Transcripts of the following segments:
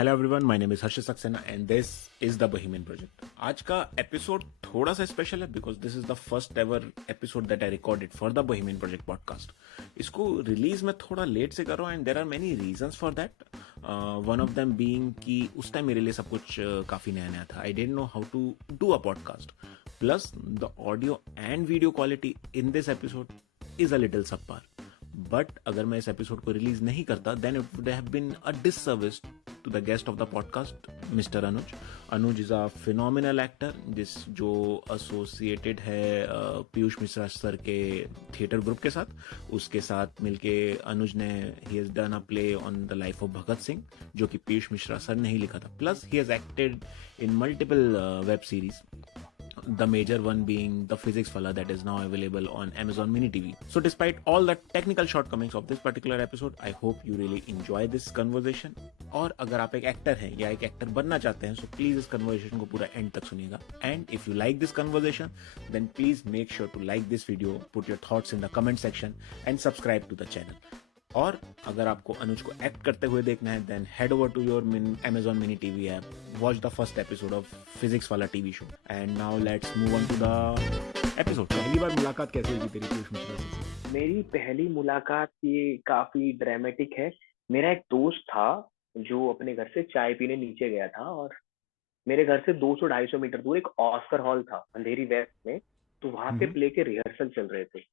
Hello everyone, my name is Harshit Saxena and this is the Bohemian Project. आज का episode थोड़ा सा स्पेशल है because this is the first ever episode that I recorded for the Bohemian Project podcast. इसको release में थोड़ा late से करो and there are many reasons for that. One of them being कि उस टाइम मेरे लिए सब कुछ काफी नया नया था। I didn't know how to do a podcast, plus the audio and video quality in this episode is a little subpar. But अगर मैं इस एपिसोड को रिलीज नहीं करता then it would have been a disservice to the guest of the podcast, Mr. Anuj. Anuj is a phenomenal actor जो associated है Piyush Mishra sir के theatre group के साथ। उसके साथ मिलके अनुज ने he has done a play on the life of Bhagat Singh जो कि पीयूष मिश्रा सर ने ही लिखा था। Plus he has acted in multiple web series. The major one being the physics fella that is now available on Amazon Mini TV. So despite all the technical shortcomings of this particular episode, I hope you really enjoy this conversation. और अगर आप एक actor हैं या एक actor बनना चाहते हैं, so please इस conversation को पूरा end तक सुनिएगा. And if you like this conversation, then please make sure to like this video, put your thoughts in the comment section, and subscribe to the channel. और अगर आपको अनुज को एक्ट करते हुए देखना है then head over to your Amazon Mini TV app, watch the first episode of physics वाला TV show. And now let's move on to the episode. पहली बार मुलाकात कैसे हुई तेरी पीयूष मिश्रा से? मेरी पहली मुलाकात ये काफी ड्रामेटिक है। मेरा एक दोस्त था जो अपने घर से चाय पीने नीचे गया था, और मेरे घर से 200-250 मीटर दूर एक ऑस्कर हॉल था अंधेरी वेस्ट में। तो वहां पे प्ले के रिहर्सल चल रहे थे।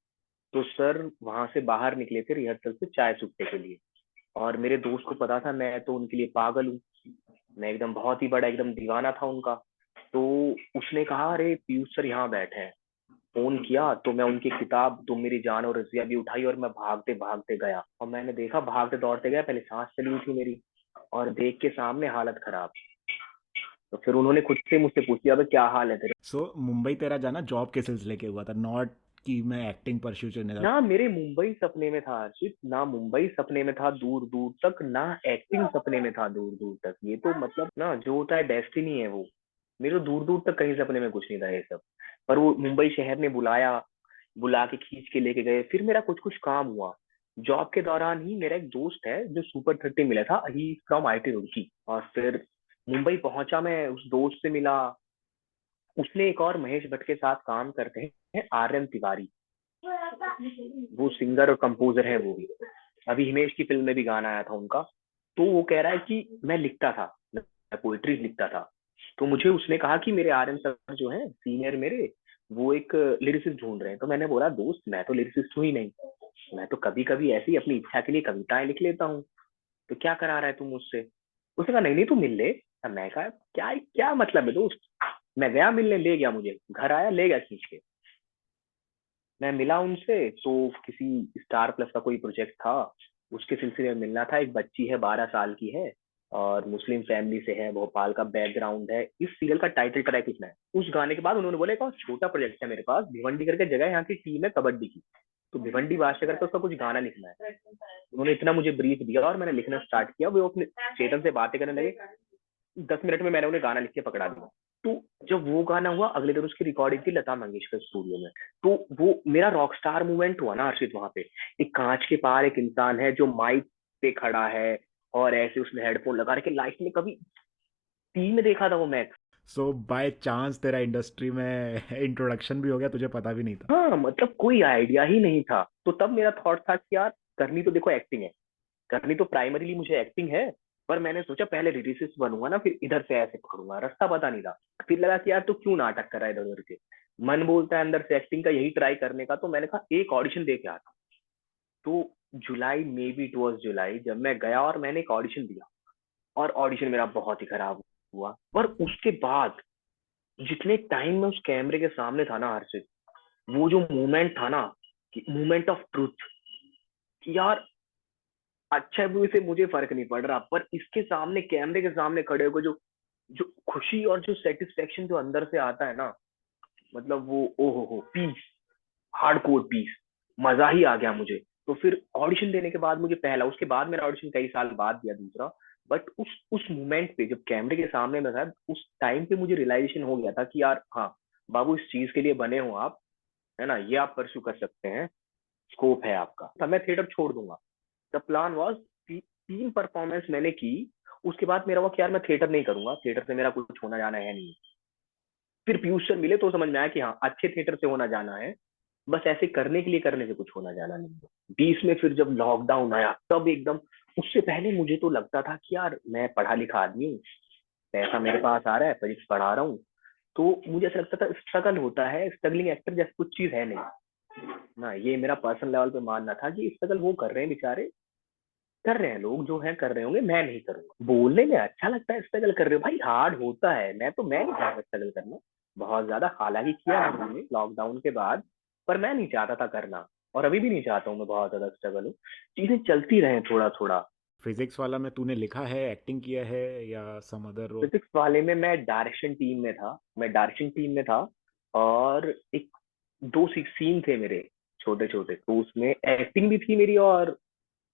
तो सर वहां से बाहर निकले थे रिहर्सल से चाय चुपके के लिए, और मेरे दोस्त को पता था मैं तो उनके लिए पागल हूँ। मैं एकदम बहुत ही बड़ा एकदम दीवाना था उनका। तो उसने कहा, अरे पीयूष सर यहाँ बैठे हैं। फोन किया तो मैं उनकी किताब तुम मेरी जान और रजिया भी उठाई, और मैं भागते भागते गया, और मैंने देखा भागते दौड़ते गया, पहले सांस चली हुई थी मेरी, और देख के सामने हालत खराब। तो फिर उन्होंने खुद से मुझसे पूछ लिया, क्या हाल है तेरे। सो मुंबई तेरा जाना जॉब के सिलसिले के हुआ था, नॉट कि मैं एक्टिंग परस्यू करने था? ना मेरे मुंबई सपने में था अर्षित, ना मुंबई सपने में था दूर दूर तक, ना एक्टिंग सपने में था दूर दूर तक। ये तो मतलब ना जो होता है डेस्टिनी है वो। मेरे दूर दूर तक कहीं सपने में कुछ नहीं था ये सब। पर वो मुंबई शहर ने बुलाया, बुला के खींच के लेके गए। फिर मेरा कुछ कुछ काम हुआ जॉब के दौरान ही। मेरा एक दोस्त है जो सुपर 30 मिला था, ही फ्रॉम IT रुड़की। और फिर मुंबई पहुंचा, मैं उस दोस्त से मिला। उसने एक और महेश भट्ट के साथ काम करते हैं, RM तिवारी, वो सिंगर और कंपोजर है वो भी। अभी हिमेश की फिल्म में भी गाना आया था उनका। तो वो कह रहा है कि मैं लिखता था, मैं पोइट्री लिखता था। तो मुझे उसने कहा कि मेरे RM सर जो है सीनियर मेरे, वो एक लिरिसिस्ट ढूंढ रहे हैं। तो मैंने बोला, दोस्त मैं तो लिरिसिस्ट हूँ ही नहीं, मैं तो कभी कभी ऐसी अपनी इच्छा के लिए कविताएं लिख लेता हूँ। तो क्या करा रहा है तू मुझसे। उसने कहा, नहीं नहीं तू मिल ले। अब मैं कहा, क्या क्या मतलब है दोस्त। मैं गया मिलने, ले गया मुझे, घर आया ले गया खींच के। मैं मिला उनसे तो किसी स्टार प्लस का कोई प्रोजेक्ट था, उसके सिलसिले में मिलना था। एक बच्ची है 12 साल की है, और मुस्लिम फैमिली से है, भोपाल का बैकग्राउंड है। इस सीरियल का टाइटल ट्रैक लिखना है। उस गाने के बाद उन्होंने बोला, एक और छोटा प्रोजेक्ट है मेरे पास, भिवंडी करके जगह है, यहाँ की टीम है कबड्डी की, तो भिवंडी भाषा करके उसका कुछ गाना लिखना है। उन्होंने इतना मुझे ब्रीफ दिया और मैंने लिखना स्टार्ट किया। वो अपने चेतन से बातें करने लगे। 10 मिनट में मैंने उन्हें गाना लिख के पकड़ा दिया। तो जब वो गाना हुआ, अगले दिन उसकी रिकॉर्डिंग थी लता मंगेशकर स्टूडियो में। तो वो मेरा रॉक स्टार मूवमेंट हुआ ना अर्षित। वहां पे एक कांच के पार एक इंसान है जो माइक पे खड़ा है, और ऐसे उसने हेडफोन लगा रखे। लाइफ में कभी टीवी में देखा था वो मैच। सो बाय चांस तेरा इंडस्ट्री में इंट्रोडक्शन भी हो गया, तुझे पता भी नहीं था? हाँ मतलब कोई आइडिया ही नहीं था। तो तब मेरा थॉट था कि यार करनी तो देखो एक्टिंग है, करनी तो प्राइमरीली मुझे एक्टिंग है। पर मैंने सोचा पहले लिरिसिस्ट बनूंगा ना, फिर इधर से ऐसे पकड़ूंगा, रास्ता पता नहीं था। फिर लगा कि यार तू क्यों नाटक कर रहा है इधर उधर के। मन बोलता है अंदर से एक्टिंग का यही ट्राई करने का। तो मैंने कहा एक ऑडिशन दे के आता। तो जुलाई, मे बी इट वॉज जुलाई, जब मैं गया और मैंने एक ऑडिशन दिया, और ऑडिशन मेरा बहुत ही खराब हुआ। और उसके बाद जितने टाइम में उस कैमरे के सामने था ना हर्षित, वो जो मोमेंट था ना, कि मोमेंट ऑफ ट्रूथ, यार अच्छा बुरे से मुझे फर्क नहीं पड़ रहा, पर इसके सामने कैमरे के सामने खड़े होकर जो जो खुशी और जो सेटिस्फेक्शन जो अंदर से आता है ना, मतलब वो ओ हो पीस, हार्ड कोर पीस, मजा ही आ गया मुझे। तो फिर ऑडिशन देने के बाद मुझे पहला, उसके बाद मेरा ऑडिशन कई साल बाद दिया दूसरा। बट उस मोमेंट पे जब कैमरे के सामने में था, उस टाइम पे मुझे रियलाइजेशन हो गया था कि यार हाँ बाबू, इस चीज के लिए बने हो आप, है ना, ये आप परस्यू कर सकते हैं, स्कोप है आपका। तो मैं थिएटर छोड़ दूंगा। द प्लान वॉज, 3 परफॉर्मेंस मैंने की। उसके बाद मेरा हुआ कि यार मैं थिएटर नहीं करूंगा, थिएटर से मेरा कुछ होना जाना है नहीं। फिर पीयूष सर मिले तो समझ में आया कि हाँ, अच्छे थिएटर से होना जाना है, बस ऐसे करने के लिए करने से कुछ होना जाना नहीं है। बीच में फिर जब लॉकडाउन आया तब एकदम, उससे पहले मुझे तो लगता था कि यार मैं पढ़ा लिखा आदमी हूँ, पैसा मेरे पास आ रहा है, फिजिक्स पढ़ा रहा हूँ, तो मुझे ऐसा लगता था स्ट्रगल होता है, स्ट्रगलिंग एक्टर जैसे कुछ चीज है नहीं ना। ये मेरा पर्सनल लेवल पे मानना था कि स्ट्रगल वो कर रहे हैं बेचारे, कर रहे हैं लोग जो है कर रहे होंगे, मैं नहीं करूंगा। बोलने में अच्छा लगता है स्ट्रगल कर रहे हो भाई, हार्ड होता है, मैं नहीं चाहता स्ट्रगल करना बहुत ज्यादा, हालांकि किया मैंने लॉकडाउन के बाद, पर मैं नहीं चाहता था करना, और अभी भी नहीं चाहता हूँ मैं बहुत ज्यादा स्ट्रगल हो, चीजें चलती रहे थोड़ा थोड़ा। फिजिक्स वाला में तूने लिखा है, एक्टिंग किया है या सम अदर रोल? फिजिक्स वाले में मैं डायरेक्शन टीम में था, मैं डायरेक्शन टीम में था, और एक दो सीन थे मेरे छोटे छोटे, तो उसमें एक्टिंग भी थी मेरी, और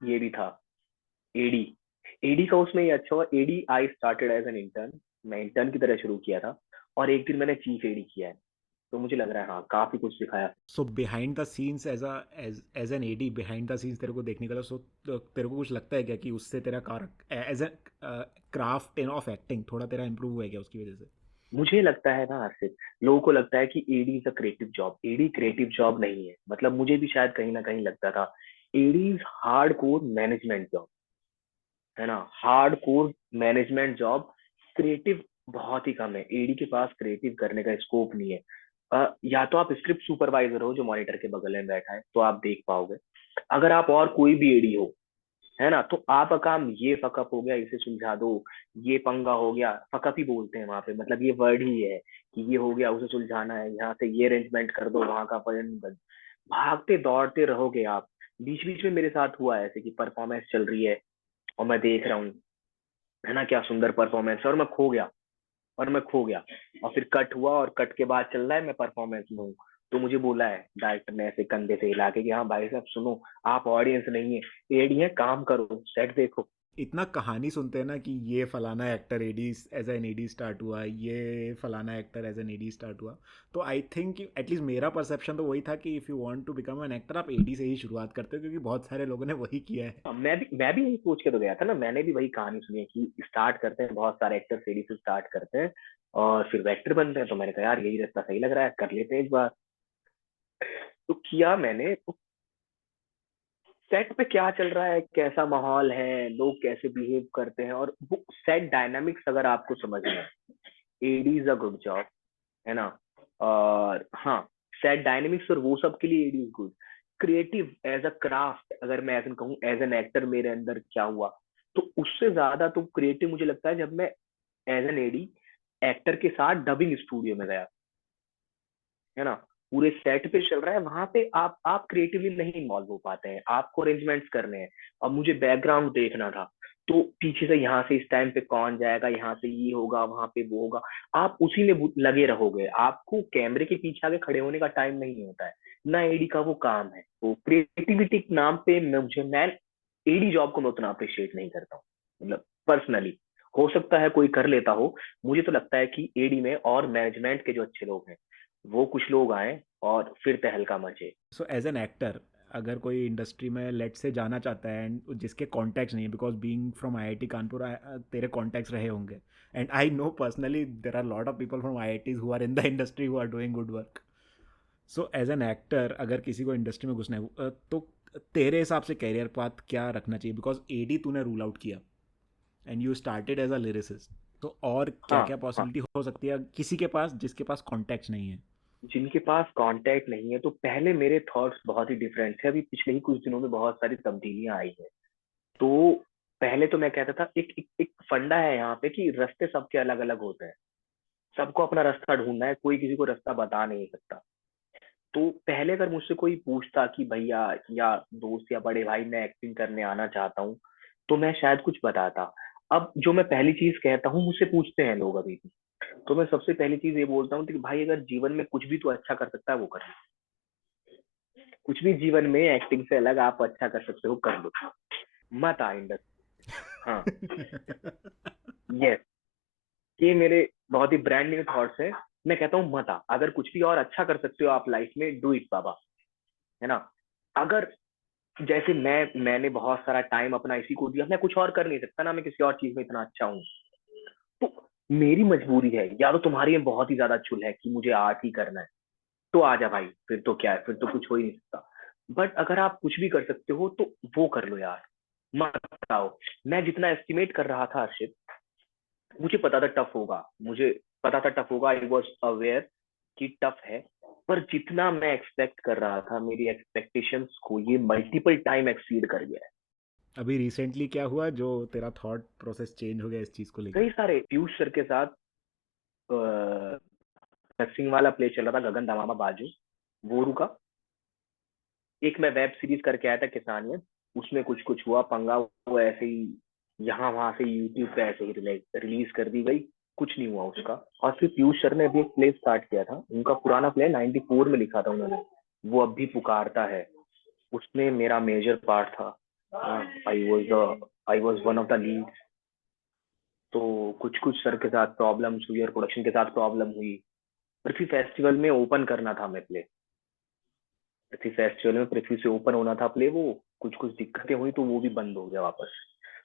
ये भी था एडी। एडी का उसमें ये अच्छा हुआ, AD I started as an intern, मैं इंटर्न की तरह शुरू किया था, और एक दिन मैंने चीफ एडी किया है, तो मुझे लग रहा है हाँ काफी कुछ सिखाया। So behind the scenes as an AD, behind the scenes तेरे को देखने का, सो तेरे को कुछ लगता है क्या कि उससे तेरा as a craft in of acting थोड़ा तेरा इंप्रूव हुआ है क्या उसकी वजह से? मुझे लगता है ना हर्षित, लोगों को लगता है कि AD is a creative job, AD creative job नहीं है, मतलब मुझे भी शायद कहीं ना कहीं लगता था, AD is hard core management job, है ना, hard core management job. Creative बहुत ही कम है एडी के पास, क्रिएटिव करने का स्कोप नहीं है। या तो आप स्क्रिप्ट सुपरवाइजर हो जो मॉनिटर के बगल में बैठा है तो आप देख पाओगे, अगर आप और कोई भी एडी हो, है ना, तो आपका काम ये फकअप हो गया इसे सुलझा दो, ये पंगा हो गया, फकअप ही बोलते हैं वहां पे, मतलब ये वर्ड ही है कि ये हो गया उसे सुलझाना है, यहाँ से ये अरेंजमेंट कर दो, वहां का भागते दौड़ते रहोगे आप। बीच बीच में मेरे साथ हुआ है ऐसे कि परफॉर्मेंस चल रही है और मैं देख रहा हूँ, है ना, क्या सुंदर परफॉर्मेंस है, और मैं खो गया, और मैं खो गया, और फिर कट हुआ और कट के बाद चल रहा है मैं परफॉर्मेंस में हूँ, तो मुझे बोला है डायरेक्टर ने ऐसे कंधे से हिला के कि हाँ भाई साहब सुनो, आप ऑडियंस नहीं है, एडी है, काम करो, सेट देखो। इतना कहानी सुनते हैं ना कि ये फलाना actor AD as an AD start हुआ, ये फलाना actor as an AD start हुआ। तो आई थिंक एटलीस्ट मेरा परसेप्शन तो वही था कि if you want to become an actor आप एडी से ही शुरुआत करते हो, क्योंकि बहुत सारे लोगों ने वही किया है। हाँ, मैं भी यही सोच के तो गया था ना, मैंने भी वही कहानी सुनी है कि स्टार्ट करते हैं बहुत सारे एक्टर एडी से स्टार्ट करते हैं और फिर वो एक्टर बनते हैं, तो मैंने कहा यार यही रास्ता सही लग रहा है, कर लेते हैं एक बार। तो किया मैंने, तो सेट पे क्या चल रहा है, कैसा माहौल है, लोग कैसे बिहेव करते हैं, और वो सेट डायनामिक्स अगर आपको समझना है, AD is a good job, है ना, और हाँ, सेट डायनेमिक्स और वो सब के लिए it is good. Creative as a craft अगर मैं ऐसा कहूँ, एज एन एक्टर मेरे अंदर क्या हुआ, तो उससे ज्यादा तो क्रिएटिव मुझे लगता है जब मैं एज एन एडी एक्टर के साथ डबिंग स्टूडियो में गया, है ना, पूरे सेट पे चल रहा है, वहां पे आप क्रिएटिवली नहीं इन्वॉल्व हो पाते हैं, आपको अरेंजमेंट्स करने हैं, अब मुझे बैकग्राउंड देखना था, तो पीछे से यहाँ से इस टाइम पे कौन जाएगा, यहाँ से ये होगा, वहां पे वो होगा, आप उसी में लगे रहोगे, आपको कैमरे के पीछे आगे खड़े होने का टाइम नहीं होता है, ना एडी का वो काम है, तो क्रिएटिविटी के नाम पे मैं एडी जॉब को मैं उतना अप्रिशिएट नहीं करता हूँ, मतलब पर्सनली, हो सकता है कोई कर लेता हो, मुझे तो लगता है कि एडी में और मैनेजमेंट के जो अच्छे लोग हैं वो कुछ लोग आए और फिर तहलका मचे। सो एज एन एक्टर अगर कोई इंडस्ट्री में लेट से जाना चाहता है एंड जिसके कॉन्टैक्ट्स नहीं है, because being from IIT Kanpur तेरे कॉन्टैक्ट्स रहे होंगे, and I know personally there are lot of people from IITs who are in the industry who are doing good work. So as an actor अगर किसी को industry में घुसना है तो तेरे हिसाब से कैरियर पाथ क्या रखना चाहिए, बिकॉज एडी तूने रूल आउट किया and you started as a lyricist, तो और क्या हाँ क्या हाँ, पॉसिबिलिटी हो सकती है किसी के पास जिसके पास कॉन्टैक्ट्स नहीं है? जिनके पास कांटेक्ट नहीं है, तो पहले मेरे थॉट्स बहुत ही डिफरेंट थे, अभी पिछले ही कुछ दिनों में बहुत सारी तब्दीलियां आई है। तो पहले तो मैं कहता था, एक फंडा है यहाँ पे कि रास्ते सबके अलग अलग होते हैं, सबको अपना रास्ता ढूंढना है, कोई किसी को रास्ता बता नहीं सकता। तो पहले अगर मुझसे कोई पूछता कि भैया या दोस्त या बड़े भाई मैं एक्टिंग करने आना चाहता हूँ, तो मैं शायद कुछ बताता। अब जो मैं पहली चीज कहता हूँ, मुझसे पूछते हैं लोग अभी भी, तो मैं सबसे पहली चीज ये बोलता हूँ कि भाई अगर जीवन में कुछ भी तो अच्छा कर सकता है वो कर लो, कुछ भी जीवन में एक्टिंग से अलग आप अच्छा कर सकते हो कर लो, मत आ इंडस्ट्री। हाँ, यस, ये मेरे बहुत ही ब्रांड न्यू थॉट्स है। मैं कहता हूँ मत आ, अगर कुछ भी और अच्छा कर सकते हो आप लाइफ में, डू इट बाबा, है ना, अगर जैसे मैंने बहुत सारा टाइम अपना इसी को दिया, मैं कुछ और कर नहीं सकता ना, मैं किसी और चीज में इतना अच्छा हूँ। तो मेरी मजबूरी है, या तो तुम्हारी में बहुत ही ज्यादा चुल है कि मुझे आर्ट ही करना है, तो आ जा भाई, फिर तो क्या है, फिर तो कुछ हो ही नहीं सकता। बट अगर आप कुछ भी कर सकते हो तो वो कर लो यार, मत आओ। मैं जितना एस्टिमेट कर रहा था अर्षित, मुझे पता था टफ होगा, मुझे पता था टफ होगा, आई वॉज अवेयर कि टफ है। पर जितना मैं एक्सपेक्ट कर रहा था, मेरी एक्सपेक्टेशंस को ये मल्टीपल टाइम एक्सीड कर गया है। अभी रिसेंटली क्या हुआ जो तेरा थॉट प्रोसेस चेंज हो गया इस चीज को लेके? कई सारे पीयूष सर के साथ नरसिंह वाला प्ले चल रहा था, गगन दमामा बाजू, वो रुका। एक मैं वेब सीरीज करके आया था किसानियत, उसमें कुछ कुछ हुआ पंगा, वो ऐसे ही यहाँ वहां से यूट्यूब पे ऐसे ही रिलीज कर दी गई, कुछ नहीं हुआ उसका। और फिर पीयूष सर ने अभी एक प्ले स्टार्ट किया था, उनका पुराना प्ले 94 में लिखा था उन्होंने, वो अब भी पुकारता है, उसमें मेरा मेजर पार्ट था। I was one of the lead. तो कुछ कुछ सर के साथ प्रॉब्लम्स हुई और प्रोडक्शन के साथ प्रॉब्लम हुई। पृथ्वी फेस्टिवल में ओपन करना था हमें प्ले, पृथ्वी फेस्टिवल में पृथ्वी से ओपन होना था प्ले, वो कुछ कुछ दिक्कतें हुई तो वो भी बंद हो गया वापस।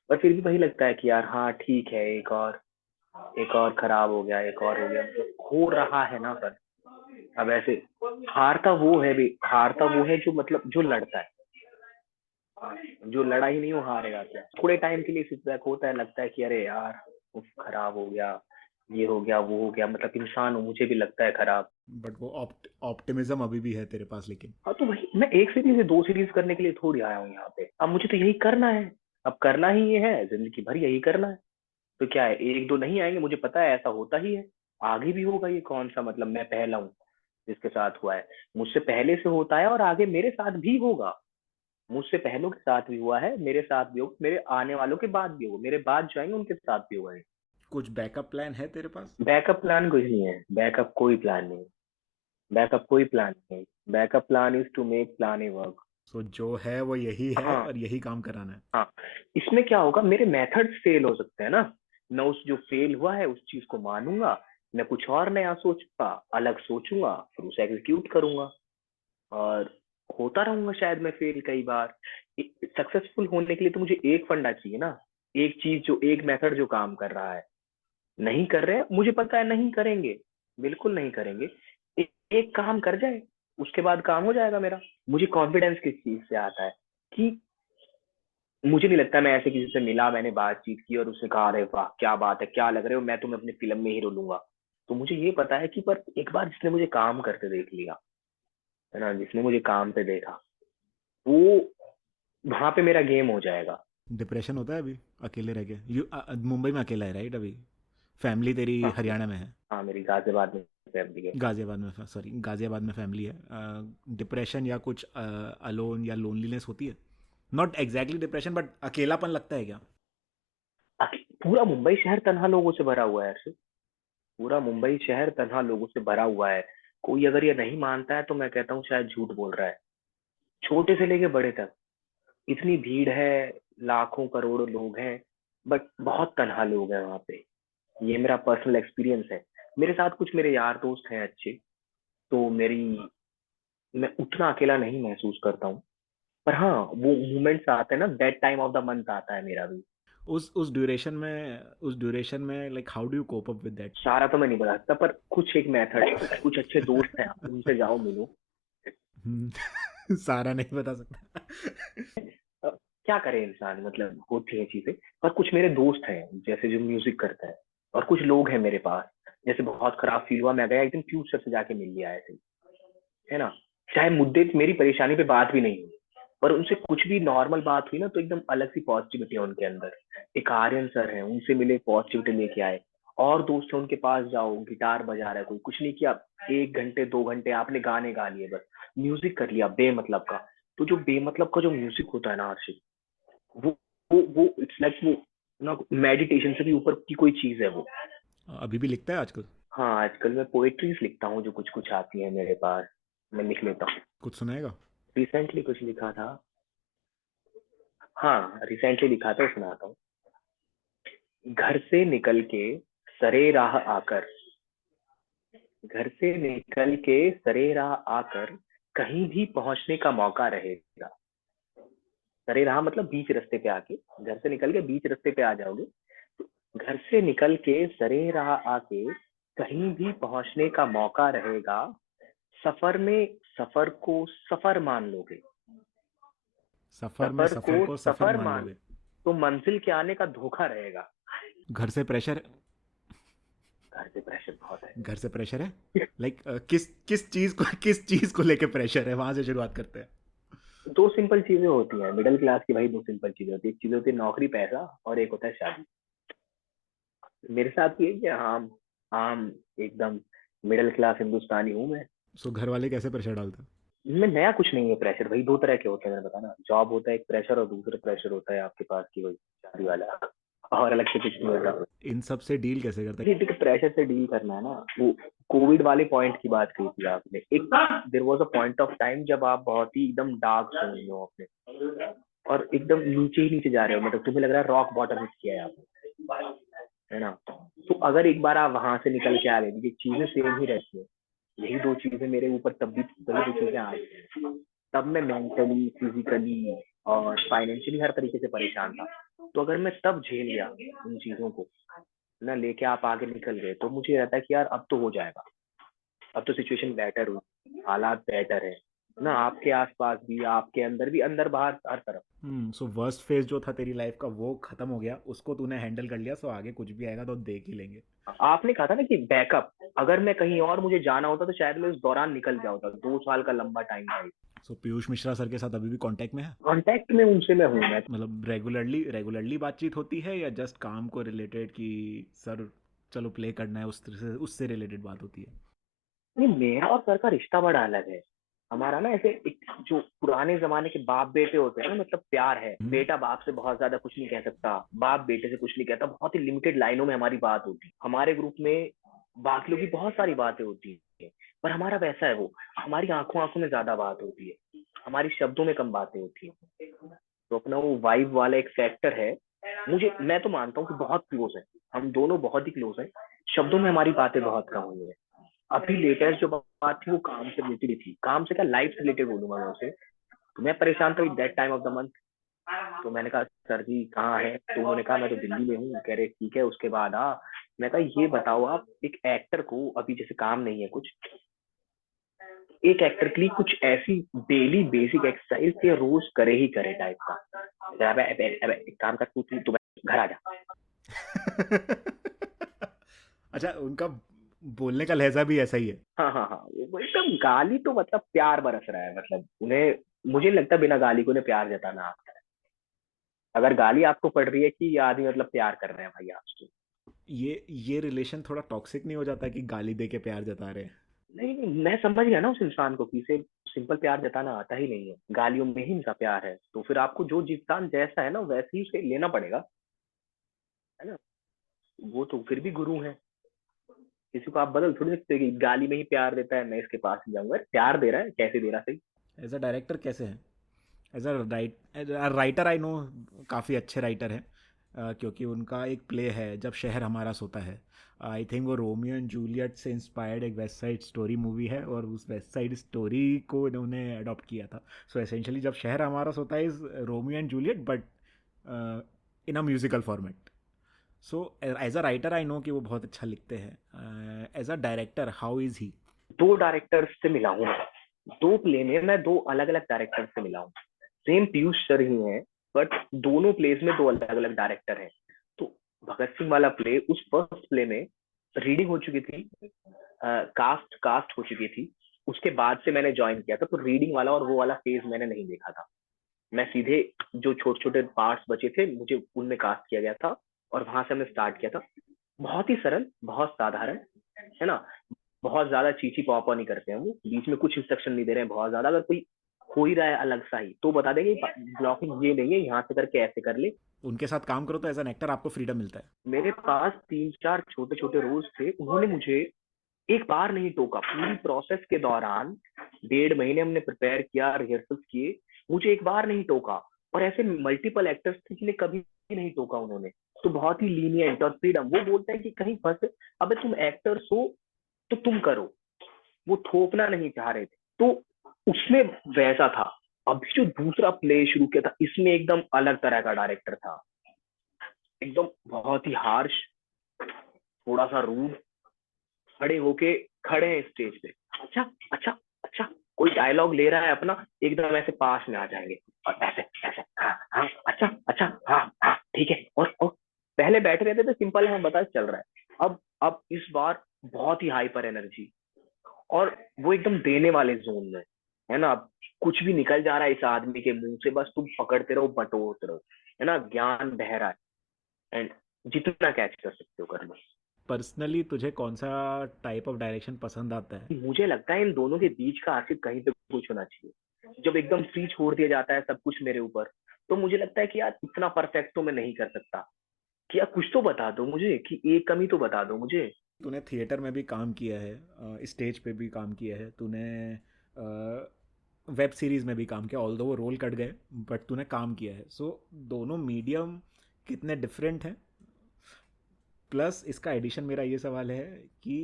पर फिर भी वही लगता है कि यार हाँ ठीक है, एक और खराब हो गया, एक और हो गया, मतलब हो रहा है ना सर। अब ऐसे हारता वो है जो मतलब जो लड़ता है। हाँ, जो लड़ा ही नहीं वो हारेगा क्या? थोड़े टाइम के लिए फीडबैक होता है, लगता है कि अरे यार उफ, खराब हो गया, ये हो गया वो हो गया, मतलब इंसान हूँ, मुझे भी लगता है खराब। बट वो ऑप्टिमिज्म अभी भी है तेरे पास लेकिन। हाँ तो वही, मैं एक सीरीज से दो सीरीज करने के लिए थोड़ी आया हूँ यहाँ पे, अब मुझे तो यही करना है। अब करना ही ये है, जिंदगी भर यही करना है। तो क्या है, एक दो नहीं आएंगे, मुझे पता है ऐसा होता ही है, आगे भी होगा। ये कौन सा मतलब मैं पहला हूँ जिसके साथ हुआ है, मुझसे पहले से होता है और आगे मेरे साथ भी होगा। मुझसे पहलों के साथ भी हुआ है, मेरे साथ भी होगा, मेरे आने वालों के बाद भी होगा, मेरे बाद जो आएंगे उनके साथ भी होगा। कुछ बैकअप प्लान है तेरे पास? बैकअप प्लान कुछ नहीं है, बैकअप कोई प्लान नहीं, बैकअप कोई प्लान नहीं। Backup plan is to make plan A work. So जो है वो यही है हाँ, और यही काम कराना है। हाँ। इसमें क्या होगा, मेरे मेथड्स फेल हो सकते हैं ना, मैं उस जो फेल हुआ है उस चीज को मानूंगा, मैं कुछ और नया सोचूंगा, अलग सोचूंगा, फिर उसे एग्जीक्यूट करूंगा, और होता रहूंगा शायद मैं फेल कई बार। सक्सेसफुल होने के लिए तो मुझे एक फंडा चाहिए ना, एक चीज जो, एक मेथड जो काम कर रहा है। नहीं कर रहे हैं, मुझे पता है नहीं करेंगे, बिल्कुल नहीं करेंगे। एक काम कर जाए, उसके बाद काम हो जाएगा मेरा। मुझे कॉन्फिडेंस किस चीज से आता है कि मुझे नहीं लगता मैं ऐसे किसी से मिला, मैंने बातचीत की और उसने कहा अरे वाह क्या बात है, क्या लग रहे हो, मैं तुम्हें अपनी फिल्म में हीरो लूंगा। तो मुझे ये पता है कि पर एक बार जिसने मुझे काम करते देख लिया, है ना, जिसने मुझे काम पे देखा, वो वहां पे मेरा गेम हो जाएगा। डिप्रेशन होता है अभी अकेले रह के? मुंबई में अकेला है राइट अभी? फैमिली तेरी हाँ, हरियाणा में है? हाँ, मेरी गाजियाबाद में फैमिली है। गाजियाबाद में, सॉरी, गाजियाबाद में फैमिली है। डिप्रेशन या कुछ अलोन या लोनलीनेस होती है? नॉट एग्जैक्टली डिप्रेशन बट अकेलापन लगता है क्या? पूरा मुंबई शहर तन्हा लोगों से भरा हुआ है यार, पूरा मुंबई शहर तन्हा लोगों से भरा हुआ है। कोई अगर ये नहीं मानता है तो मैं कहता हूँ शायद झूठ बोल रहा है, छोटे से लेके बड़े तक इतनी भीड़ है, लाखों करोड़ों लोग हैं, बट बहुत तन्हा लोग हैं वहां पे। ये मेरा पर्सनल एक्सपीरियंस है। मेरे साथ कुछ मेरे यार दोस्त हैं अच्छे, तो मेरी मैं उतना अकेला नहीं महसूस करता हूँ। पर हाँ, वो मोमेंट्स आते हैं ना, that time of the month आता है मेरा भी। उस ड्यूरेशन में like how do you cope up with that? सारा तो मैं नहीं बता सकता, पर कुछ एक मेथड, कुछ अच्छे दोस्त हैं, उनसे जाओ मिलो। सारा नहीं बता सकता। क्या करे इंसान, मतलब होती है चीजें। पर कुछ मेरे दोस्त हैं जैसे जो म्यूजिक करता है, और कुछ लोग हैं मेरे पास, जैसे बहुत खराब फील हुआ, मैं गया एक दिन फ्यूचर से जाके मिल लिया ऐसे ही, है ना, चाहे मुद्दे मेरी परेशानी पे बात भी नहीं हुई, पर उनसे कुछ भी नॉर्मल बात हुई ना, तो एकदम अलग सी पॉजिटिविटी है उनके अंदर। एक आर्यन सर है, उनसे मिले, पॉजिटिविटी लेके आए। और दोस्त है, उनके पास जाओ, गिटार बजा रहा है कोई, कुछ नहीं किया, 1 घंटे 2 घंटे आपने गाने गा लिए, बस म्यूजिक कर लिया बेमतलब का। तो जो बेमतलब का जो म्यूजिक होता है ना आशिक, वो वो इट्स लाइक वो ना, मेडिटेशन से भी ऊपर की कोई चीज है वो। अभी भी लिखता है आजकल? हाँ, आजकल मैं पोएट्रीज लिखता हूँ, जो कुछ कुछ आती है मेरे पास, मैं लिख लेता हूँ। कुछ सुनाएगा? रिसेंटली कुछ लिखा था। हाँ, रिसेंटली लिखा था, सुनाता हूँ। घर से निकल के सरे राह आकर, घर से निकल के सरे राह आकर, कहीं भी पहुंचने का मौका रहेगा। सरे राह मतलब बीच रास्ते पे आके, घर से निकल के बीच रास्ते पे आ जाओगे। घर से निकल के सरे राह आके कहीं भी पहुंचने का मौका रहेगा, सफर में सफर को सफर मान लोगे। सफर में सफर सफर को को सफर सफर मान मान, लोगे। तो मंजिल के आने का धोखा रहेगा। घर से प्रेशर, घर से प्रेशर बहुत है। घर से प्रेशर है। लाइक किस किस चीज को लेके प्रेशर है, वहां से शुरुआत करते हैं। दो सिंपल चीजें होती हैं मिडिल क्लास की भाई, दो सिंपल चीजें होती है। एक चीज होती है नौकरी पैसा, और एक होता है शादी। मेरे साथ ये है कि आम आम एकदम मिडिल क्लास हिंदुस्तानी हूँ मैं। सो घर वाले कैसे प्रेशर डालते हैं? इनमें नया कुछ नहीं है। प्रेशर भाई दो तरह के होते हैं, मैंने बताया ना। जॉब होता है एक प्रेशर, और दूसरा प्रेशर होता है आपके पास की वही शादी वाला। और अलग से कुछ नहीं होता। इन सब से डील कैसे करते हैं? देखिए प्रेशर से डील करना है ना, वो कोविड वाले पॉइंट की बात कही थी आपने। एक there was a point of time जब आप बहुत ही एकदम डार्क जोन में हो अपने, और एकदम नीचे ही नीचे जा रहे हो, मतलब तुम्हें लग रहा है रॉक बॉटम हिट किया है आपने, है ना। तो अगर एक बार आप वहां से निकल के आ गए, क्योंकि चीजें सेम ही रहती है, यही दो चीजें मेरे ऊपर तब भी वही दो चीजें आ रही। तब मैं मेंटली, फिजिकली और फाइनेंशियली हर तरीके से परेशान था। तो अगर मैं तब झेल गया उन चीजों को ना, लेके आप आगे निकल गए, तो मुझे रहता है कि यार अब तो हो जाएगा। अब तो सिचुएशन बेटर हुई, हालात बेटर है ना, आपके आसपास भी, आपके अंदर भी, अंदर बाहर हर तरफ। सो वर्स्ट फेज जो था तेरी लाइफ का वो खत्म हो गया, उसको तूने हैंडल कर लिया, सो आगे कुछ भी आएगा तो देख ही लेंगे। आपने कहा था ना कि बैकअप, अगर मैं कहीं और मुझे जाना होता तो शायद मैं उस दौरान निकल गया होता। 2 साल का लंबा टाइम था। सो पीयूष मिश्रा सर के साथ अभी भी कांटेक्ट में है? कांटेक्ट में उनसे मैं हूँ मैं। मतलब रेगुलरली बातचीत होती है या जस्ट काम को रिलेटेड कि सर चलो प्ले करना है, उस तरह से उससे रिलेटेड बात होती है? नहीं, मेरा और सर का रिश्ता बड़ा अलग है। हमारा ना ऐसे एक जो पुराने जमाने के बाप बेटे होते हैं ना, मतलब प्यार है। बेटा बाप से बहुत ज्यादा कुछ नहीं कह सकता, बाप बेटे से कुछ नहीं कहता। बहुत ही लिमिटेड लाइनों में हमारी बात होती है। हमारे ग्रुप में बाकियों की बहुत सारी बातें होती है, पर हमारा वैसा है, वो हमारी आंखों आंखों में ज्यादा बात होती है, हमारी शब्दों में कम बातें होती है। तो अपना वो वाइब वाला एक फैक्टर है। मैं तो मानता हूँ कि बहुत क्लोज है, हम दोनों बहुत ही क्लोज हैं। शब्दों में हमारी बातें बहुत कम हुई है। अभी लेटेस्ट जो बात थी वो काम से रिलेटेड थी। काम से क्या, लाइफ से रिलेटेड बोलूंगा मैं उसे। तो मैं परेशान था that time of the month. तो मैंने कहा सर जी कहाँ है, तो उन्होंने कहा मैं तो दिल्ली में हूँ। कह रहे ठीक है, उसके बाद मैं कहा ये बताओ आप, एक एक्टर को अभी जैसे काम नहीं है कुछ, एक एक्टर के लिए कुछ ऐसी डेली बेसिक एक्सरसाइज के रोज करे ही करे टाइप का। अबे अबे अबे एक काम कर, तू घर आ जा। अच्छा, उनका बोलने का लहजा भी ऐसा ही है? हाँ हाँ हाँ, वो एकदम गाली तो मतलब प्यार बरस रहा है। मतलब उन्हें, मुझे नहीं लगता बिना गाली को उन्हें प्यार जताना आता है। अगर गाली आपको पड़ रही है कि ये आदमी मतलब प्यार कर रहे हैं भाई आपसे। ये रिलेशन थोड़ा टॉक्सिक नहीं हो जाता कि गाली दे के प्यार जता रहे हैं? नहीं नहीं, मैं समझ गया ना उस इंसान को कि इसे सिंपल प्यार जताना आता ही नहीं है, गालियों में ही इनका प्यार है। तो फिर आपको जो इंसान जैसा है ना वैसे ही उसे लेना पड़ेगा, है ना। वो तो फिर भी गुरु है, किसी को आप बदल थोड़ी सकते कि गाली में ही प्यार देता है मैं इसके पास ही जाऊंगा। प्यार दे रहा है, कैसे दे रहा सही। एज अ डायरेक्टर कैसे हैं? As a writer I know काफ़ी अच्छे राइटर हैं। क्योंकि उनका एक प्ले है जब शहर हमारा सोता है। आई थिंक वो रोमियो एंड जूलियट से इंस्पायर्ड एक वेस्ट साइड स्टोरी मूवी है, और उस वेस्ट साइड स्टोरी को इन्होंने अडॉप्ट किया था। सो एसेंशियली जब शहर हमारा सोता है is Romeo and Juliet, but in a musical format. So as a writer I know कि वो बहुत अच्छा लिखते हैं। As a director how is he? दो डायरेक्टर्स से मिला हूँ मैं, दो प्ले में मैं दो अलग अलग डायरेक्टर्स से मिला हूँ। सेम पीयूष सर ही हैं, बट दोनों प्लेस में दो अलग अलग डायरेक्टर हैं। तो भगत सिंह वाला प्ले, उस फर्स्ट प्ले में रीडिंग हो चुकी थी, कास्ट कास्ट हो चुकी थी। उसके बाद से मैंने ज्वाइन किया था, तो रीडिंग वाला और वो वाला फेज मैंने नहीं देखा था। मैं सीधे जो छोटे छोटे पार्ट्स बचे थे मुझे उनमें कास्ट किया गया था, और वहां से हमने स्टार्ट किया था। बहुत ही सरल, बहुत साधारण, है ना। बहुत ज्यादा चीची पॉपा नहीं करते हैं वो, बीच में कुछ इंस्ट्रक्शन नहीं दे रहे हैं बहुत ज्यादा। अगर कोई हो ही रहा है अलग सा ही तो बता देंगे ब्लॉकिंग ये नहीं है, यहाँ से करके ऐसे कर ले। उनके साथ काम करो तो एज एन एक्टर आपको फ्रीडम मिलता है? मेरे पास 3-4 छोटे छोटे रोल्स थे, उन्होंने मुझे एक बार नहीं टोका पूरी प्रोसेस के दौरान। 1.5 महीने हमने प्रिपेयर किया, रिहर्सल्स किए, मुझे एक बार नहीं टोका। और ऐसे मल्टीपल एक्टर्स थे जिन्हें कभी नहीं टोका उन्होंने। तो बहुत ही लीनियंट और फ्रीडम। वो बोलते हैं कि कहीं फंसे, अबे तुम एक्टर्स हो तो तुम करो। वो थोपना नहीं चाह रहे थे, तो उसमें वैसा था। अभी जो दूसरा प्ले शुरू किया था इसमें एकदम अलग तरह का डायरेक्टर था, एकदम बहुत ही हार्श, थोड़ा सा रूड, खड़े होके खड़े हैं स्टेज पे, अच्छा अच्छा अच्छा, कोई डायलॉग ले रहा है अपना, एकदम ऐसे पास में आ जाएंगे और ऐसे ऐसे, हाँ हाँ अच्छा अच्छा, हाँ हाँ ठीक है, और पहले बैठे रहते थे सिंपल, हमें बता चल रहा है, अब इस बार बहुत ही हाइपर एनर्जी, और वो एकदम देने वाले जोन में है ना। अब कुछ भी निकल जा रहा है इस आदमी के मुंह से, बस तुम पकड़ते रहो, बटोरते रहो, है ना, ज्ञान बह रहा है, एंड जितना कैच कर सकते हो कर लो। पर्सनली तुझे कौन सा टाइप ऑफ डायरेक्शन पसंद आता है? मुझे लगता है इन दोनों के बीच का आखिर कहीं पे कुछ होना चाहिए। जब एकदम फ्री छोड़ दिया जाता है सब कुछ मेरे ऊपर, तो मुझे लगता है कि यार इतना परफेक्ट तो मैं नहीं कर सकता, कि यार कुछ तो बता दो मुझे, कि एक कमी तो बता दो मुझे। तूने थिएटर में भी काम किया है, स्टेज पे भी काम किया है तूने, वेब सीरीज़ में भी काम किया, ऑल्दो वो रोल कट गए, बट तूने काम किया है। सो दोनों मीडियम कितने डिफरेंट हैं? प्लस इसका एडिशन मेरा ये सवाल है कि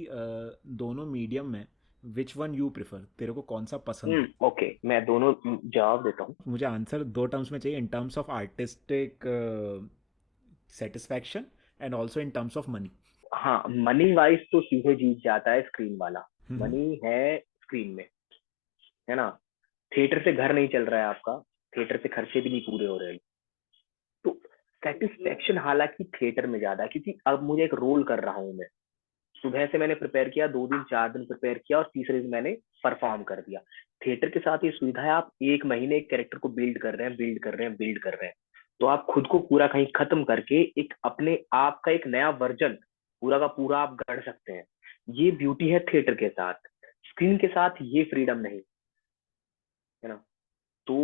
दोनों मीडियम में विच वन यू प्रिफर, तेरे को कौन सा पसंद है? ओके, मैं दोनों जवाब देता हूँ। मुझे आंसर दो टर्म्स में चाहिए, in terms of artistic satisfaction and also in terms of money. हाँ, मनी वाइज तो सीधे जीत जाता है स्क्रीन वाला, मनी है स्क्रीन में, है ना। थिएटर से घर नहीं चल रहा है आपका, थिएटर से खर्चे भी नहीं पूरे हो रहे हैं, तो सेटिस्फेक्शन हालांकि थिएटर में ज्यादा है, क्योंकि अब मुझे एक रोल कर रहा हूँ मैं, सुबह से मैंने प्रिपेयर किया, 2 दिन 4 दिन प्रिपेयर किया, और तीसरे दिन मैंने परफॉर्म कर दिया। थिएटर के साथ ये सुविधा है, आप 1 महीने एक कैरेक्टर को बिल्ड कर रहे हैं, बिल्ड कर रहे हैं, बिल्ड कर रहे हैं, तो आप खुद को पूरा कहीं खत्म करके एक अपने आप का एक नया वर्जन पूरा का पूरा आप गढ़ सकते हैं। ये ब्यूटी है थिएटर के साथ, स्क्रीन के साथ ये फ्रीडम नहीं, है ना। तो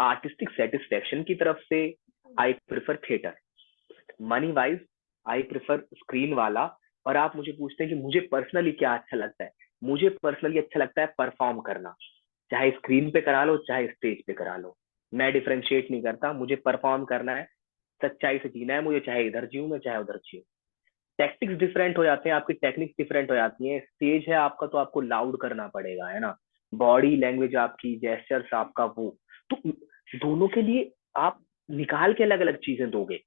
आर्टिस्टिक सेटिस्फेक्शन की तरफ से I prefer theatre, money wise I prefer screen वाला। और आप मुझे पूछते हैं कि मुझे पर्सनली क्या अच्छा लगता है, मुझे पर्सनली अच्छा लगता है परफॉर्म करना, चाहे स्क्रीन पे करा लो चाहे स्टेज पे करा लो, मैं डिफरेंशिएट नहीं करता, मुझे परफॉर्म करना है, सच्चाई से जीना है मुझे, चाहे इधर जीऊं मैं चाहे उधर जीऊं। टैक्टिक्स डिफरेंट हो जाते हैं, आपकी टेक्निक्स डिफरेंट हो जाती हैं, स्टेज है आपका तो आपको लाउड करना पड़ेगा, है ना, बॉडी लैंग्वेज आपकी, जेस्चर्स आपका, वो तो दोनों के लिए आप निकाल के अलग अलग चीजें दोगे,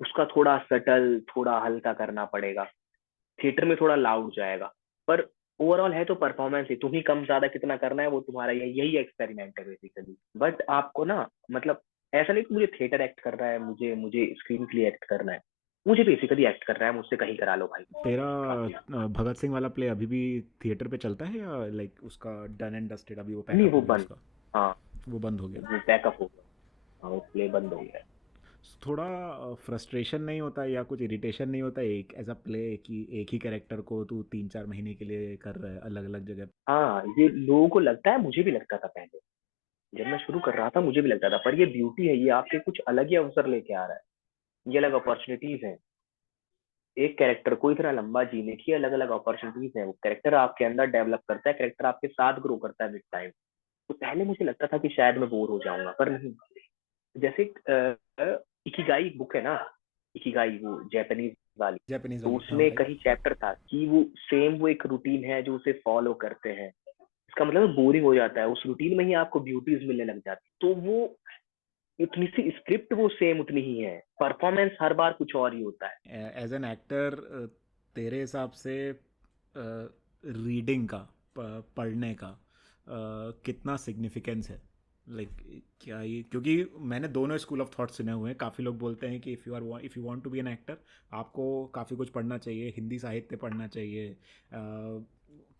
उसका थोड़ा सटल थोड़ा हल्का करना पड़ेगा, थिएटर में थोड़ा लाउड जाएगा, पर ओवरऑल है तो परफॉर्मेंस ही, तुम्ही कम ज्यादा कितना करना है वो तुम्हारा, यही एक्सपेरिमेंट है बेसिकली। बट आपको ना, मतलब ऐसा नहीं कि मुझे थिएटर एक्ट कर रहा है, मुझे मुझे स्क्रीन के लिए एक्ट करना है, मुझे बेसिकली एक्ट कर रहा है, मुझसे कहीं करा लो भाई। तेरा भगत सिंह वाला प्ले अभी भी थिएटर पे चलता है या लाइक उसका डन एंड डस्टेड, अभी वो नहीं, पैकअप वो हो गया बंद, उसका? हाँ, वो बंद हो गया। वो बैकअप हो गया, हाँ, वो प्ले बंद हो गया है। थोड़ा फ्रस्ट्रेशन नहीं होता या कुछ इरिटेशन नहीं होता एक एज अ प्ले कि एक ही कैरेक्टर को तू 3-4 महीने के लिए कर रहा है अलग अलग जगह? हाँ, ये लोगों को लगता है, मुझे भी लगता था पहले, जब मैं शुरू कर रहा था मुझे भी लगता था, पर ये ब्यूटी है, ये आपके कुछ अलग ही अवसर लेके आ रहा है, ये अलग अपॉर्चुनिटीज हैं, एक कैरेक्टर को इतना लंबा जीने की अलग अलग अपॉर्चुनिटीज है, वो कैरेक्टर आपके अंदर डेवलप करता है, कैरेक्टर आपके साथ ग्रो करता है विद टाइम। तो पहले मुझे लगता था कि शायद मैं बोर हो जाऊंगा, पर नहीं। जैसे इकिगाई बुक है ना, इकिगाई वो जापानीज वाली, जापानीज तो वाली, हाँ उसमें भाई। कहीं चैप्टर था कि वो सेम वो एक रूटीन है जो उसे फॉलो करते हैं, इसका मतलब बोरिंग हो जाता है, उस रूटीन में ही आपको ब्यूटीज मिलने लग जाती, तो वो इतनी सी स्क्रिप्ट वो सेम उतनी ही है, परफॉर्मेंस हर बार कुछ और ही होता है। एज एन एक्टर तेरे हिसाब से रीडिंग का, पढ़ने का कितना सिग्निफिकेंस है? लाइक क्या ये, क्योंकि मैंने दोनों स्कूल ऑफ थॉट सुने हुए हैं, काफ़ी लोग बोलते हैं कि if you want to be an actor आपको काफ़ी कुछ पढ़ना चाहिए, हिंदी साहित्य पढ़ना चाहिए,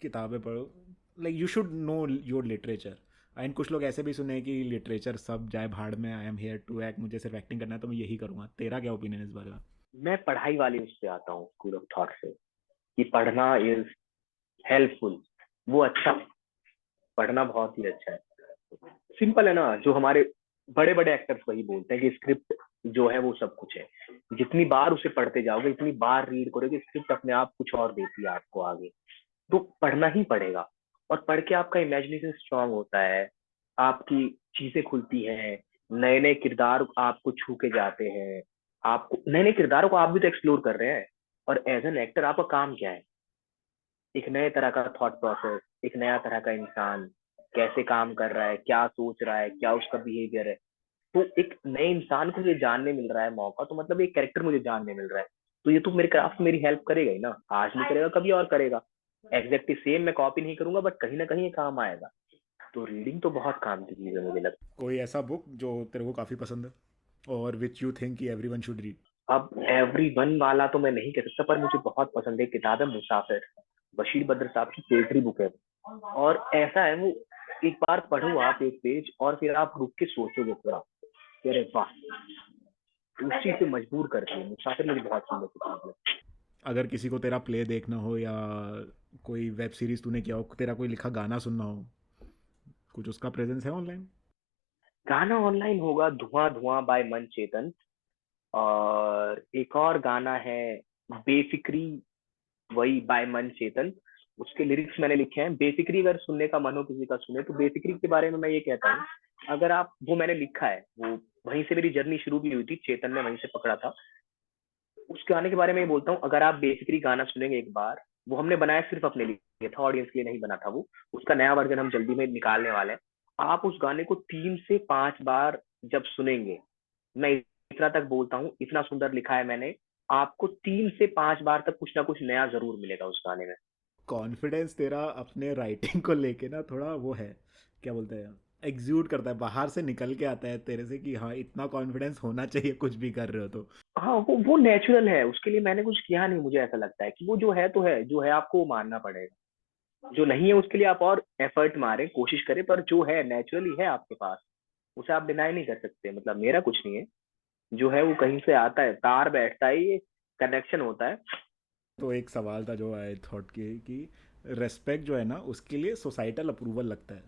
किताबें पढ़ो, like you should know your literature. And कुछ लोग ऐसे भी सुने हैं कि लिटरेचर सब जाए भाड़ में, I am here to act, मुझे सिर्फ एक्टिंग करना है तो मैं यही करूँगा। तेरा क्या ओपिनियन है इस बारे में? मैं पढ़ाई वाले उससे आता हूँ, स्कूल ऑफ थॉट से, कि पढ़ना इज हेल्पफुल, वो अच्छा, पढ़ना बहुत ही अच्छा है, सिंपल है ना, जो हमारे बड़े बड़े एक्टर्स वही बोलते हैं कि स्क्रिप्ट जो है वो सब कुछ है, जितनी बार उसे पढ़ते जाओगे, जितनी बार रीड करोगे, स्क्रिप्ट अपने आप कुछ और देती है आपको आगे, तो पढ़ना ही पड़ेगा। और पढ़ के आपका इमेजिनेशन स्ट्रांग होता है, आपकी चीजें खुलती हैं, नए नए किरदार आपको छू के जाते हैं, आपको नए नए किरदारों को आप भी तो एक्सप्लोर कर रहे हैं, और एज एन एक्टर आपका काम क्या है, एक नए तरह का थॉट प्रोसेस, एक नया तरह का इंसान, कैसे काम कर रहा है, क्या सोच रहा है, क्या उसका बिहेवियर है। तो एक नए इंसान को मुझे जानने मिल रहा है मौका, तो मतलब एक कैरेक्टर मुझे जानने मिल रहा है। तो ये तो मेरे क्राफ्ट में मेरी हेल्प करेगा ही ना, आज नहीं करेगा कभी और करेगा। एग्जैक्टली सेम मैं कॉपी नहीं करूंगा, बट कहीं ना कहीं ये काम आएगा। तो रीडिंग तो बहुत काम की चीज है मुझे लगता कोई ऐसा बुक जो तेरे को काफ़ी पसंद है और विच यू थिंक कि एवरीवन शुड रीड? है। अब एवरी वन वाला तो मैं नहीं कह सकता, पर मुझे बहुत पसंद है किताब है मुसाफिर, बशीर बद्र साहब की पोएट्री बुक है। और ऐसा है वो, एक बार पढ़ो आप एक पेज और फिर आप रुक के सोचोगे थोड़ा कि अरे वाह, उस चीज से मजबूर करती है। मुसाफिर मुझे बहुत सुंदर किताब है। अगर किसी को तेरा प्ले देखना हो या कोई वेब सीरीज तूने किया हो, तेरा कोई लिखा गाना सुनना हो, कुछ उसका प्रेजेंस है ऑनलाइन? गाना ऑनलाइन होगा धुआं धुआं बाय मन चेतन। और एक और गाना है बेफिक्री, वही बाय मन चेतन। उसके लिरिक्स मैंने लिखे हैं। बेफिक्री अगर सुनने का मन हो किसी का सुने, तो बेफिक्री के बारे में मैं ये कहता हूँ, अगर आप, वो मैंने लिखा है, वो वहीं से मेरी जर्नी शुरू भी हुई थी, चेतन ने वहीं से पकड़ा था। उस गाने के बारे में ये बोलता हूँ, अगर आप बेसिकली गाना सुनेंगे एक बार, वो हमने बनाया सिर्फ अपने लिए था, ऑडियंस के लिए नहीं बना था वो। उसका नया वर्जन हम जल्दी में निकालने वाले हैं। आप उस गाने को 3 से 5 बार जब सुनेंगे, मैं इतना तक बोलता हूँ, इतना सुंदर लिखा है मैंने, आपको 3 से 5 बार तक कुछ ना कुछ नया जरूर मिलेगा उस गाने में। कॉन्फिडेंस तेरा अपने राइटिंग को लेके ना थोड़ा वो है, क्या बोलते हैं, एग्ज्यूट करता है, बाहर से निकल के आता है तेरे से कि हाँ इतना कॉन्फिडेंस होना चाहिए कुछ भी कर रहे हो तो। हाँ, वो नेचुरल है, उसके लिए मैंने कुछ किया नहीं। मुझे ऐसा लगता है कि वो जो है तो है, जो है आपको वो मानना पड़ेगा। जो नहीं है उसके लिए आप और एफर्ट मारें, कोशिश करें, पर जो है नेचुरली है आपके पास, उसे आप डिनाई नहीं कर सकते। मतलब मेरा कुछ नहीं है, जो है वो कहीं से आता है, तार बैठता है, ये कनेक्शन होता है। तो एक सवाल था जो आई थॉट कि रेस्पेक्ट जो है ना उसके लिए सोसाइटल अप्रूवल लगता है,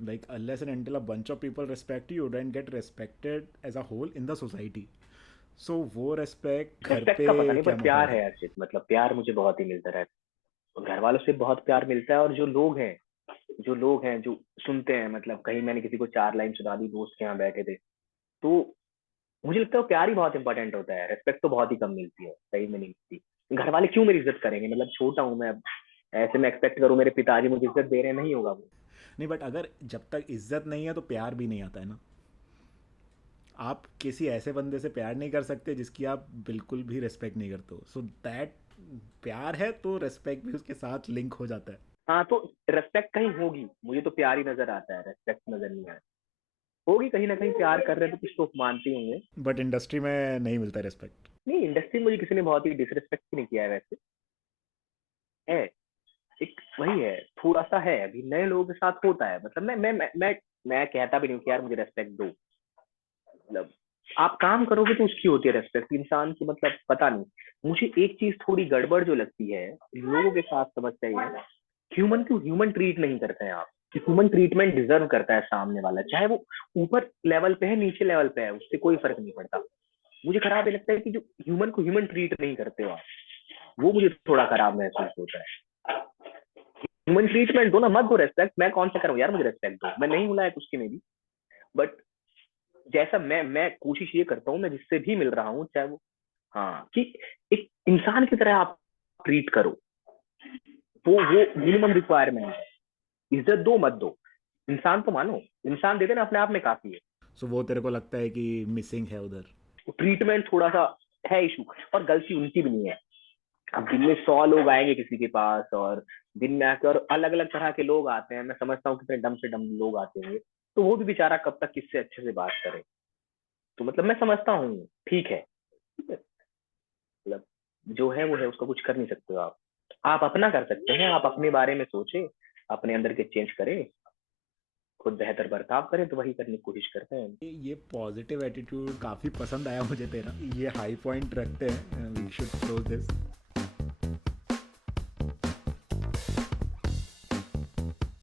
like unless and until a bunch of people respect you don't get respected as a whole in the society. So वो रेस्पेक्ट घर रेस्पेक्ट पे का पता नहीं, पर क्या माहौल प्यार था? है अर्षित, मतलब प्यार मुझे बहुत ही मिलता रहता है। घर वालों से बहुत प्यार मिलता है, और जो लोग हैं जो सुनते हैं, मतलब कहीं मैंने किसी को 4 लाइन सुना दी दोस्त के यहाँ बैठे थे, तो मुझे लगता है वो प्यार ही बहुत इंपॉर्टेंट होता है। रेस्पेक्ट तो बहुत ही कम मिलती है, सही में नहीं मिलती। घर वाले क्यों मेरी इज्जत करेंगे, मतलब छोटा हूँ मैं अब, ऐसे मैं एक्सपेक्ट करूँ मेरे पिताजी मुझे इज्जत दे रहे हैं, नहीं होगा वो। नहीं, बट अगर जब तक इज्जत नहीं है तो प्यार भी नहीं आता है ना। आप किसी ऐसे बंदे से प्यार नहीं कर सकते जिसकी आप बिल्कुल भी रेस्पेक्ट नहीं करते हो, सो दैट प्यार है तो रेस्पेक्ट भी उसके साथ लिंक हो जाता है। हाँ, तो रेस्पेक्ट कहीं होगी, मुझे तो प्यार ही नजर आता है, रेस्पेक्ट नजर नहीं आया। होगी कहीं ना कहीं, प्यार कर रहे हैं तो कुछ तो मानते ही होंगे। बट इंडस्ट्री में नहीं मिलता रेस्पेक्ट। नहीं, इंडस्ट्री में मुझे किसी ने बहुत ही डिसरिस्पेक्ट नहीं किया है वैसे। है, एक वही है, थोड़ा सा है, अभी नए लोगों के साथ होता है। मतलब मैं कहता भी नहीं हूँ कि यार मुझे रेस्पेक्ट दो। मतलब आप काम करोगे तो उसकी होती है रेस्पेक्ट इंसान की। मतलब पता नहीं, मुझे एक चीज थोड़ी गड़बड़ जो लगती है लोगों के साथ, समस्या ये है, ह्यूमन को ह्यूमन ट्रीट नहीं करते हैं आप। कि ह्यूमन ट्रीटमेंट डिजर्व करता है सामने वाला, चाहे वो ऊपर लेवल पे है नीचे लेवल पे है, उससे कोई फर्क नहीं पड़ता। मुझे खराब ये लगता है कि जो ह्यूमन को ह्यूमन ट्रीट नहीं करते हो आप, वो मुझे थोड़ा खराब महसूस होता है। ह्यूमन ट्रीटमेंट दो ना, मत दो रेस्पेक्ट। मैं कौन सा करूँ यार, मुझे रेस्पेक्ट दो, मैं नहीं हूं लायक उसकी में भी। बट जैसा मैं कोशिश ये करता हूँ, मैं जिससे भी मिल रहा हूँ, चाहे वो, हाँ, कि एक इंसान की तरह आप ट्रीट करो। वो मिनिमम रिक्वायरमेंट है। इज्जत दो मत दो, इंसान तो मानो, इंसान दे देना अपने आप में काफी है। सो वो तेरे को लगता है कि मिसिंग है उधर? ट्रीटमेंट थोड़ा सा है इशू, और गलती उनकी भी नहीं है। अब दिन में 100 लोग आएंगे किसी के पास, और दिन में आके और अलग अलग तरह के लोग आते हैं, मैं समझता हूँ कितने डम से डम लोग आते होंगे। तो वो भी बेचारा कब तक किससे अच्छे से बात करे। तो मतलब मैं समझता हूँ, ठीक है, मतलब जो है वो है, उसका कुछ कर नहीं सकते हो आप। आप अपना कर सकते हैं, आप अपने बारे में सोचे, अपने अंदर के चेंज करें, खुद बेहतर बर्ताव करें, तो वही करने की कोशिश करते हैं। ये पॉजिटिव एटीट्यूड काफ़ी पसंद आया मुझे तेरा, ये हाई पॉइंट रखते हैं, वी शुड क्लोज दिस।